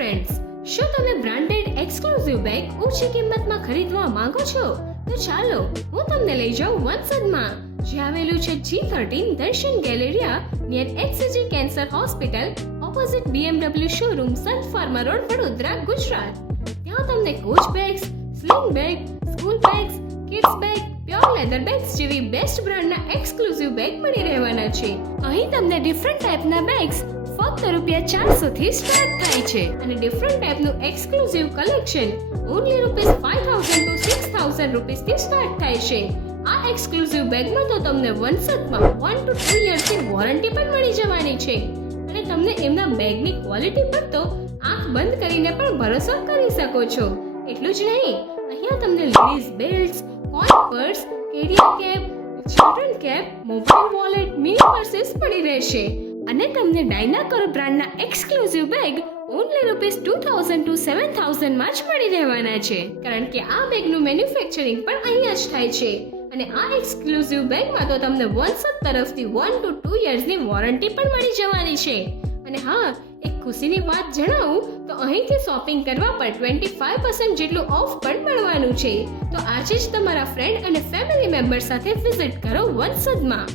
Friends, શું તમે branded exclusive bag ઓછી કિંમતમાં ખરીદવા માંગો છો? તો ચાલો હું તમને લઈ જાઉં વંસદમાં, જે આવેલું છે G13 દર્શન Galleria near HCG cancer hospital opposite BMW showroom સંત ફાર્મા રોડ વડોદરા ગુજરાત. ત્યાં તમને coach bags, sling bag, school bags, kids bag, pure leather bags જેવી બેસ્ટ બ્રાન્ડના એક્સક્લુઝિવ બેગ મળી રહેવાના છે. અહીં તમને ડિફરન્ટ ટાઈપના બેગ્સ ફક્ત ₹400 થી સ્ટાર્ટ થાય છે અને ડિફરન્ટ ટાઈપનું એક્સક્લુઝિવ કલેક્શન ઓન્લી ₹5000 to ₹6000 થી સ્ટાર્ટ થાય છે. આ એક્સક્લુઝિવ બેગમાં તો તમને વંસદમાં 1 to 2 યર્સની વોરંટી પણ મળી જવાની છે અને તમને એમના બેગની ક્વોલિટી પર તો આંખ બંધ કરીને પણ ભરોસો કરી શકો છો. એટલું જ નહીં, અહીંયા તમને ladies belts, coin purse, carrier cap, children cap, mobile wallet, mini purses પડી રહેશે અને તમને ડાયનાકોર બ્રાન્ડના એક્સક્લુઝિવ બેગ ઓન્લી ₹2000 to ₹7000 માં જ મળી રહેવાના છે, કારણ કે આ બેગનું મેન્યુફેક્ચરિંગ પણ અહીંયા જ થાય છે અને આ એક્સક્લુઝિવ બેગમાં તો તમને વંસદ તરફથી 1 to 2 યર્સની વોરંટી પણ મળી જવાની છે. અને હા, એક ખુશીની વાત જણાવું તો અહીંથી શોપિંગ કરવા પર 25% જેટલું ઓફ પણ મળવાનું છે. તો આજે જ તમારા ફ્રેન્ડ અને ફેમિલી મેમ્બર સાથે વિઝિટ કરો વંસદમાં.